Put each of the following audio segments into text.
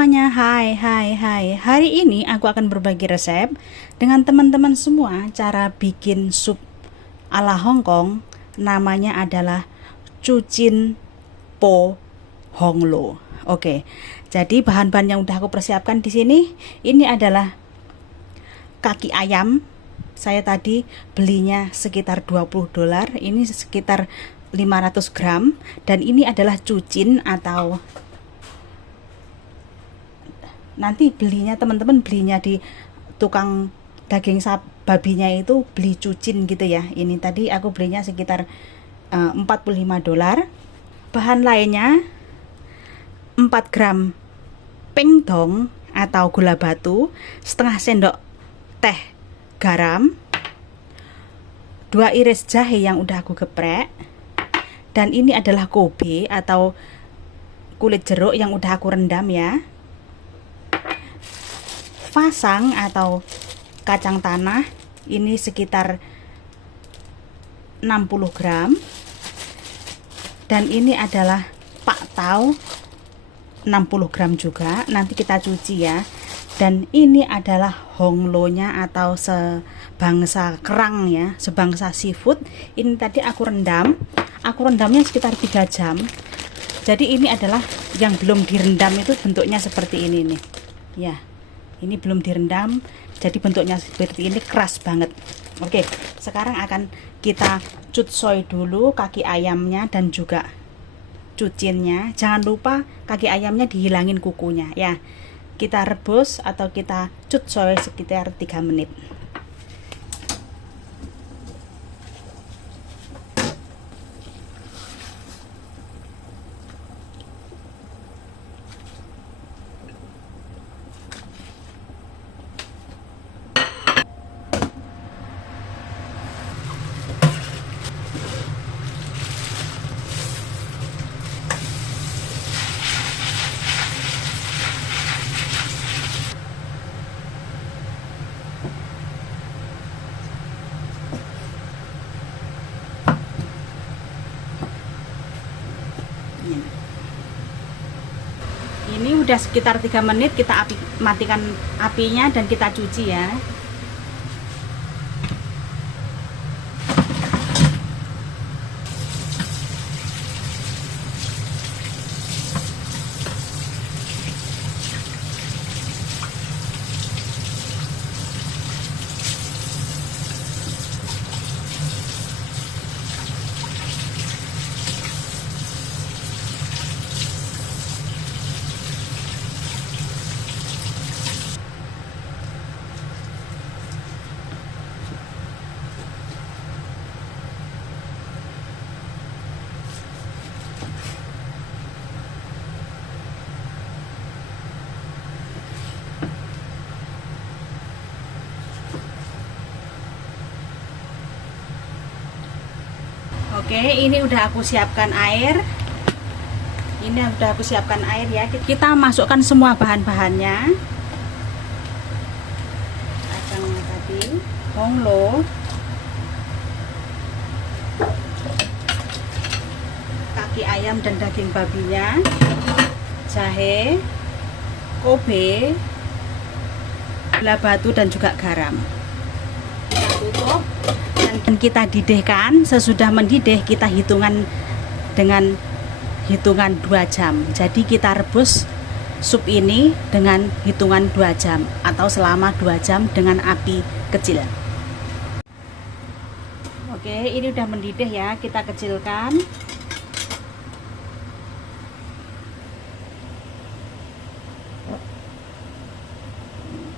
semuanya, hai hai hai. Hari ini aku akan berbagi resep dengan teman-teman semua cara bikin sup ala Hong Kong. Namanya adalah Cucin Po Hong Lo. Oke. Jadi bahan-bahan yang udah aku persiapkan di sini ini adalah kaki ayam. Saya tadi belinya sekitar $20. Ini sekitar 500 gram dan ini adalah cucin atau nanti belinya teman-teman belinya di tukang daging babinya itu beli cucin gitu ya. Ini tadi aku belinya sekitar $45. Bahan lainnya 4 gram pengdong atau gula batu, setengah sendok teh garam, 2 iris jahe yang udah aku geprek, dan ini adalah kobe atau kulit jeruk yang udah aku rendam ya. Fasang atau kacang tanah ini sekitar 60 gram, dan ini adalah pak tau 60 gram juga, nanti kita cuci ya. Dan ini adalah honglonya atau sebangsa kerang ya, sebangsa seafood. Ini tadi aku rendamnya sekitar 3 jam. Jadi ini adalah yang belum direndam, itu bentuknya seperti ini nih ya. Ini belum direndam, jadi bentuknya seperti ini, keras banget. Oke, sekarang akan kita cutsoi dulu kaki ayamnya dan juga cucinnya. Jangan lupa kaki ayamnya dihilangin kukunya ya. Kita rebus atau kita cutsoi sekitar 3 menit. Ini udah sekitar 3 menit, kita matikan apinya dan kita cuci ya. Oke, ini udah aku siapkan air. Ini udah aku siapkan air ya. Kita masukkan semua bahan-bahannya. Kacang tadi, honglo, kaki ayam dan daging babinya, jahe, kobe, gula batu dan juga garam. Kita tutup dan kita didihkan. Sesudah mendidih kita hitungan dengan hitungan 2 jam. Jadi kita rebus sup ini dengan hitungan 2 jam atau selama 2 jam dengan api kecil. Oke, ini udah mendidih ya, kita kecilkan.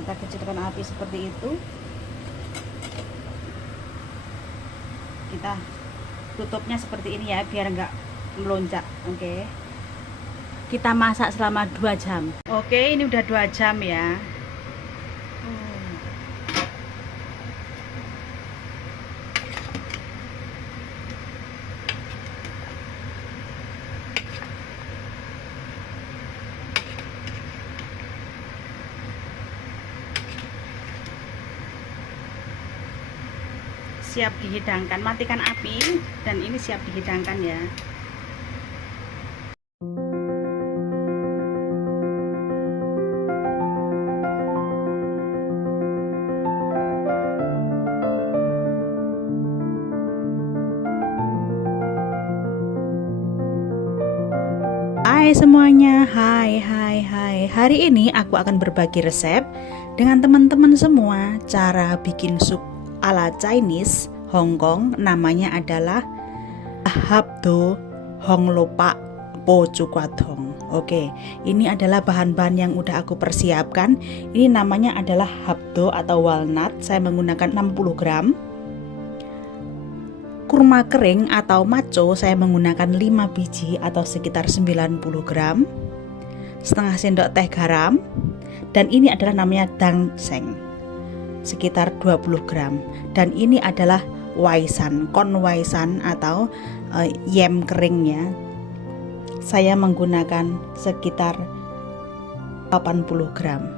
Kita kecilkan api seperti itu. Kita tutupnya seperti ini ya, biar enggak melonjak. Oke, kita masak selama 2 jam. Oke, ini udah 2 jam ya. Siap dihidangkan, matikan api dan ini siap dihidangkan ya. Hai semuanya, hai. Hari ini aku akan berbagi resep dengan teman-teman semua cara bikin sup ala Chinese Hong Kong. Namanya adalah Hap Do Hong Lo Pak Po Chu Kwat Hong. Oke, ini adalah bahan-bahan yang udah aku persiapkan. Ini namanya adalah Hap Do atau walnut. Saya menggunakan 60 gram. Kurma kering atau maco saya menggunakan 5 biji atau sekitar 90 gram, setengah sendok teh garam, dan ini adalah namanya dangseng sekitar 20 gram, dan ini adalah waisan, kon waisan atau yam keringnya saya menggunakan sekitar 80 gram.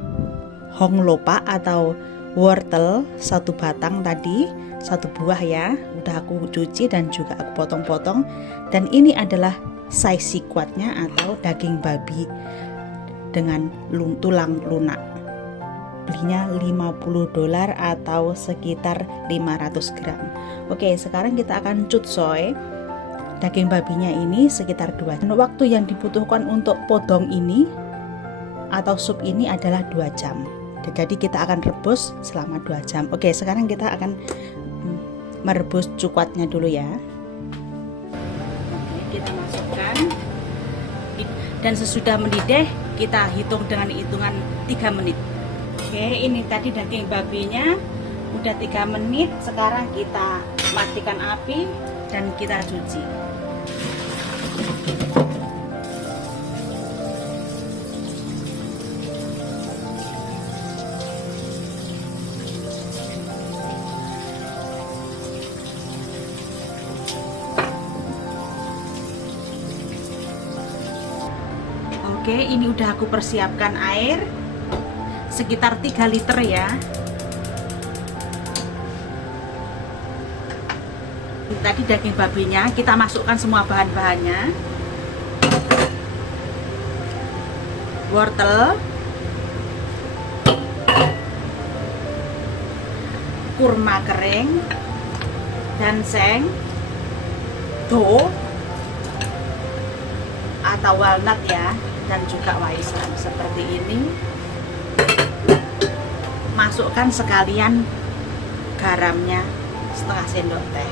Hong Lo Pak atau wortel 1 batang tadi, 1 buah ya, udah aku cuci dan juga aku potong-potong. Dan ini adalah size sikwatnya atau daging babi dengan tulang lunak. Belinya $50 atau sekitar 500 gram. Oke, sekarang kita akan cutsoi daging babinya ini sekitar 2 jam. Waktu yang dibutuhkan untuk podong ini atau sup ini adalah 2 jam. Jadi kita akan rebus selama 2 jam. Oke, sekarang kita akan merebus cukwatnya dulu ya. Oke, kita masukkan dan sesudah mendidih kita hitung dengan hitungan 3 menit. Oke, ini tadi daging babinya udah 3 menit. Sekarang kita matikan api dan kita cuci. Oke, ini udah aku persiapkan air sekitar 3 liter ya. Tadi daging babinya kita masukkan semua bahan-bahannya. Wortel, kurma kering, dangseng, do atau walnut ya, dan juga waisan seperti ini. Masukkan sekalian garamnya setengah sendok teh.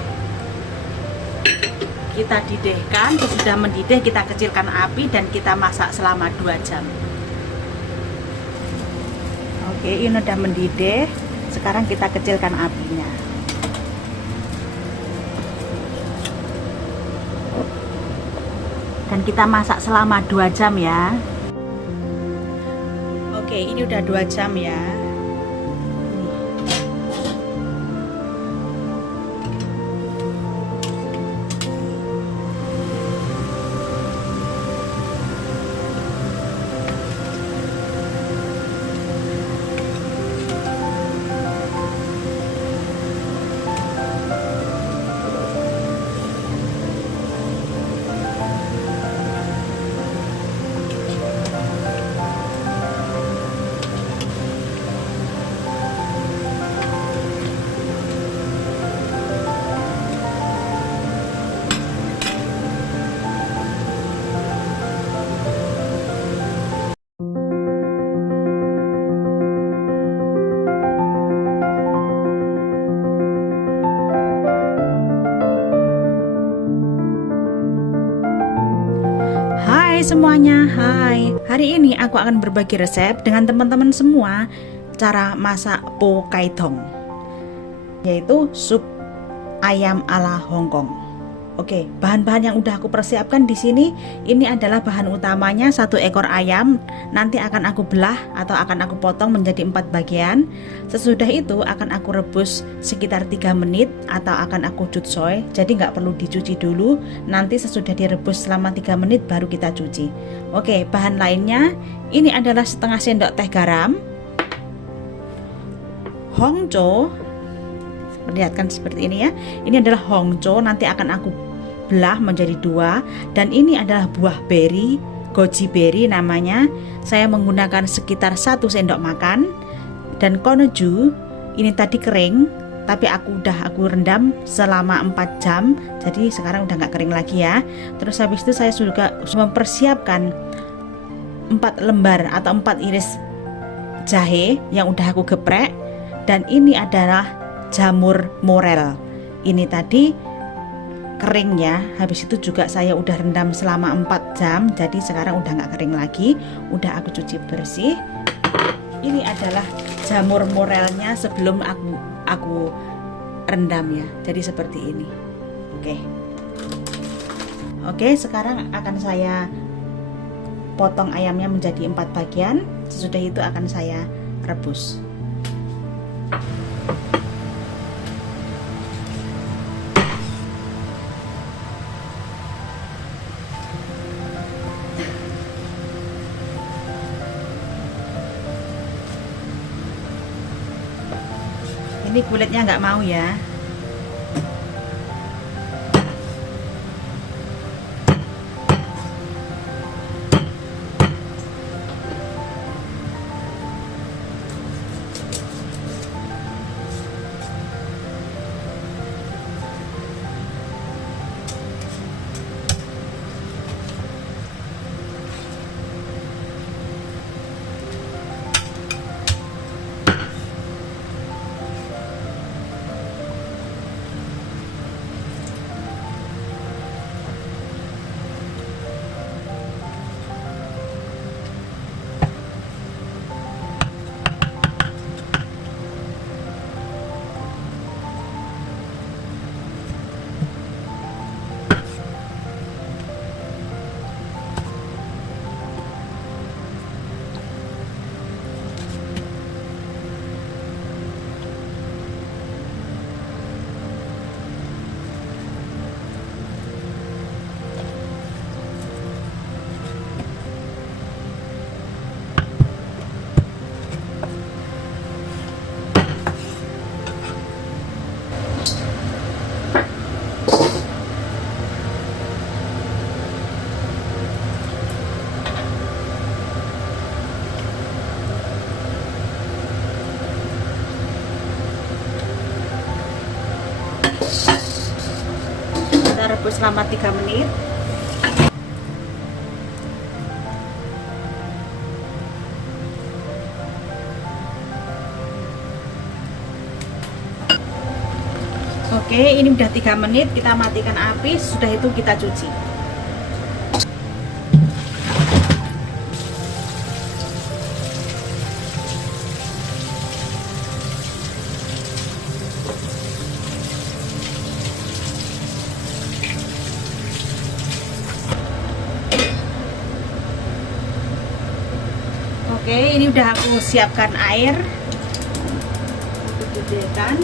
Kita didihkan, sudah mendidih kita kecilkan api dan kita masak selama 2 jam. Oke, ini udah mendidih. Sekarang kita kecilkan apinya. Dan kita masak selama 2 jam ya. Oke, ini udah 2 jam ya. Hai semuanya, hai. Hari ini aku akan berbagi resep dengan teman-teman semua cara masak po kai tong, yaitu sup ayam ala Hong Kong. Oke, bahan-bahan yang udah aku persiapkan di sini, ini adalah bahan utamanya 1 ekor ayam. Nanti akan aku belah atau akan aku potong menjadi 4 bagian. Sesudah itu akan aku rebus sekitar 3 menit atau akan aku cutsoi. Jadi nggak perlu dicuci dulu. Nanti sesudah direbus selama 3 menit baru kita cuci. Oke, bahan lainnya ini adalah setengah sendok teh garam, hongco. Perlihatkan seperti ini ya. Ini adalah hongco, nanti akan aku belah menjadi 2. Dan ini adalah buah beri, goji berry namanya. Saya menggunakan sekitar 1 sendok makan. Dan konoju, ini tadi kering, tapi aku rendam selama 4 jam, jadi sekarang udah nggak kering lagi ya. Terus habis itu saya juga mempersiapkan 4 lembar atau 4 iris jahe yang udah aku geprek, dan ini adalah jamur morel. Ini tadi kering ya, habis itu juga saya udah rendam selama 4 jam, jadi sekarang udah nggak kering lagi, udah aku cuci bersih. Ini adalah jamur morelnya sebelum aku rendam ya, jadi seperti ini. Oke, sekarang akan saya potong ayamnya menjadi 4 bagian. Sesudah itu akan saya rebus. Ini kulitnya nggak mau ya. Kita rebus selama 3 menit. Oke, ini udah 3 menit, kita matikan api, sudah itu kita cuci. Oke, ini udah aku siapkan air. Aku didihkan.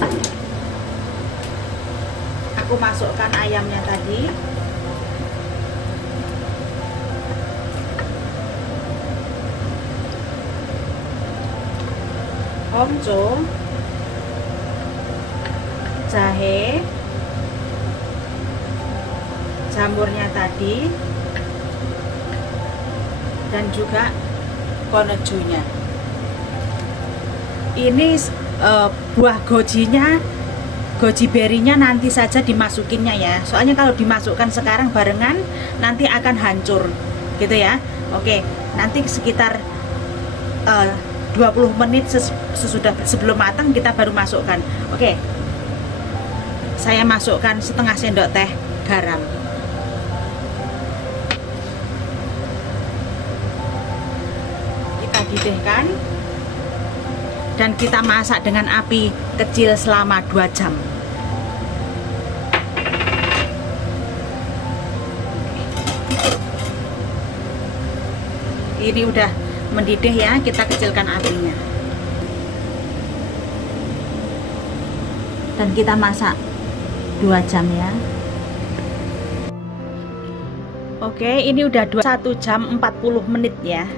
Aku masukkan ayamnya tadi. Omco, jahe, jamurnya tadi, dan juga konejunya. Ini buah gojinya, goji berinya nanti saja dimasukinnya ya. Soalnya kalau dimasukkan sekarang barengan nanti akan hancur gitu ya. Oke, nanti sekitar 20 menit sebelum matang kita baru masukkan. Oke, saya masukkan setengah sendok teh garam. Kita didihkan dan kita masak dengan api kecil selama 2 jam. Ini udah mendidih ya, kita kecilkan apinya. Dan kita masak 2 jam ya. Oke, ini udah 1 jam 40 menit ya.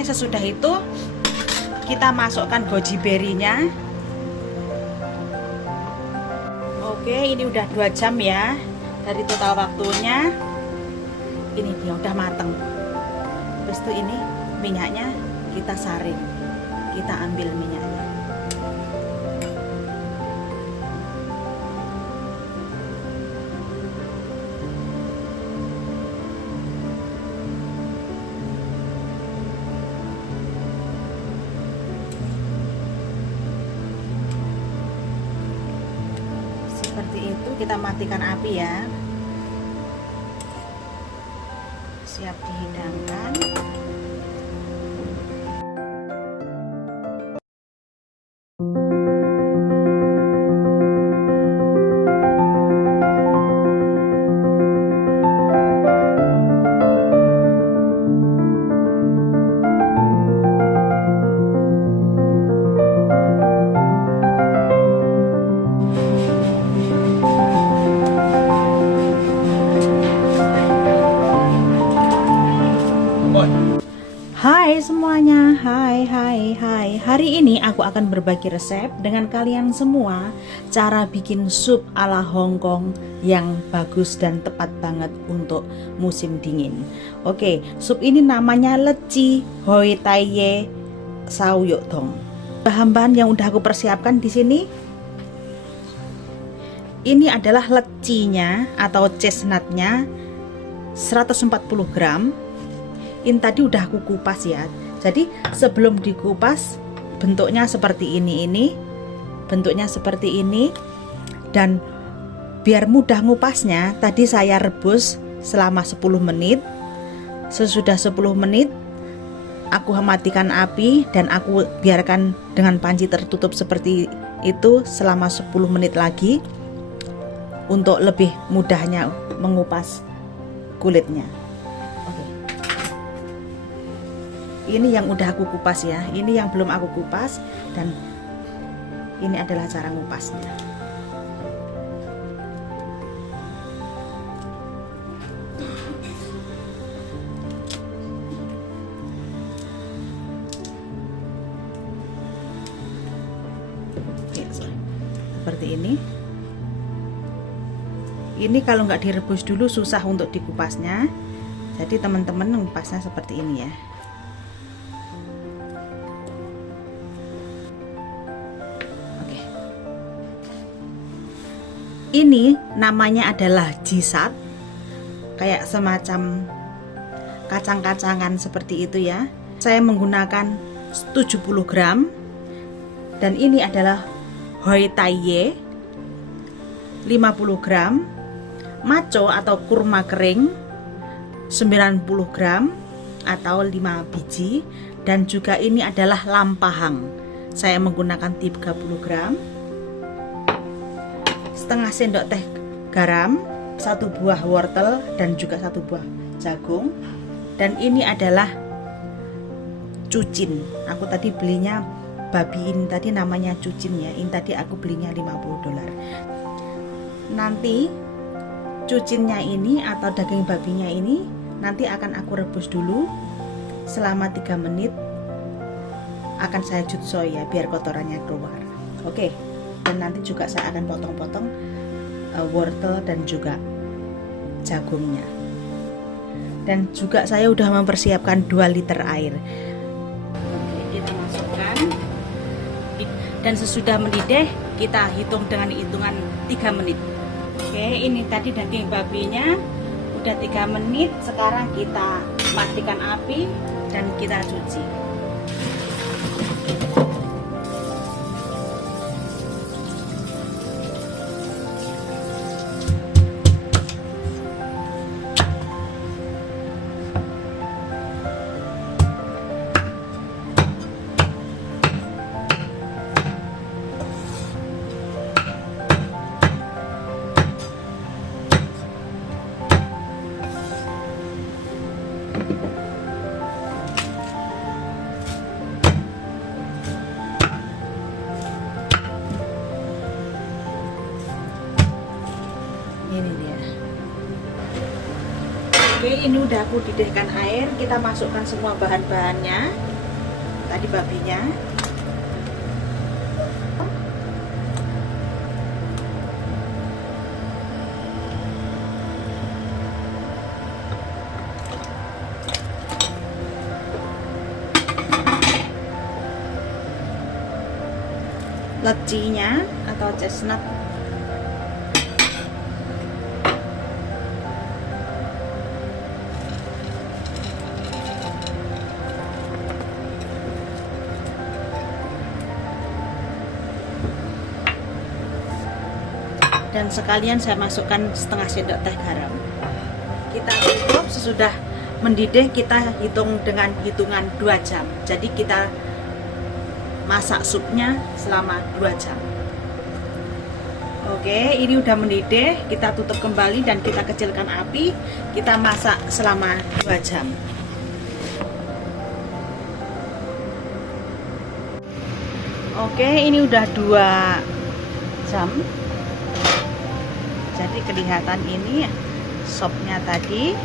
Oke, sesudah itu kita masukkan goji berry-nya. Oke, ini udah 2 jam ya dari total waktunya. Ini dia udah mateng. Terus tuh ini minyaknya kita saring, kita ambil minyaknya. Seperti itu, kita matikan api ya. Siap dihidangkan. Hai semuanya, hai. Hari ini aku akan berbagi resep dengan kalian semua cara bikin sup ala Hongkong yang bagus dan tepat banget untuk musim dingin. Oke, sup ini namanya leci hoi tai ye sao yok dong. Bahan-bahan yang udah aku persiapkan di sini. Ini adalah lecinya atau chestnutnya 140 gram. Ini tadi udah aku kupas ya. Jadi sebelum dikupas bentuknya seperti ini bentuknya seperti ini. Dan biar mudah ngupasnya, tadi saya rebus selama 10 menit. Sesudah 10 menit aku matikan api dan aku biarkan dengan panci tertutup seperti itu selama 10 menit lagi untuk lebih mudahnya mengupas kulitnya. Ini yang udah aku kupas ya, ini yang belum aku kupas, dan ini adalah cara ngupasnya. Seperti ini. Ini kalau nggak direbus dulu susah untuk dikupasnya, jadi teman-teman ngupasnya seperti ini ya. Ini namanya adalah jisat, kayak semacam kacang-kacangan seperti itu ya. Saya menggunakan 70 gram. Dan ini adalah hoi tai ye 50 gram, maco atau kurma kering 90 gram atau 5 biji. Dan juga ini adalah lampahang, saya menggunakan 30 gram, setengah sendok teh garam, 1 buah wortel dan juga 1 buah jagung. Dan ini adalah cucin. Aku tadi belinya babi ini tadi namanya cucin ya. Ini tadi aku belinya $50. Nanti cucinnya ini atau daging babinya ini nanti akan aku rebus dulu selama 3 menit. Akan saya jutso ya biar kotorannya keluar. Oke. Dan nanti juga saya akan potong-potong wortel dan juga jagungnya. Dan juga saya udah mempersiapkan 2 liter air. Oke, kita masukkan. Dan sesudah mendidih kita hitung dengan hitungan 3 menit. Oke, ini tadi daging babinya udah 3 menit. Sekarang kita matikan api dan kita cuci. Ini dia. Oke, ini udah aku didihkan air. Kita masukkan semua bahan-bahannya. Tadi babinya. Lecinya atau chestnut, dan sekalian saya masukkan setengah sendok teh garam. Kita tutup. Sesudah mendidih kita hitung dengan hitungan 2 jam. Jadi kita masak supnya selama 2 jam. Oke, ini udah mendidih. Kita tutup kembali dan kita kecilkan api. Kita masak selama 2 jam. Oke, ini udah 2 jam. Jadi kelihatan ini sopnya tadi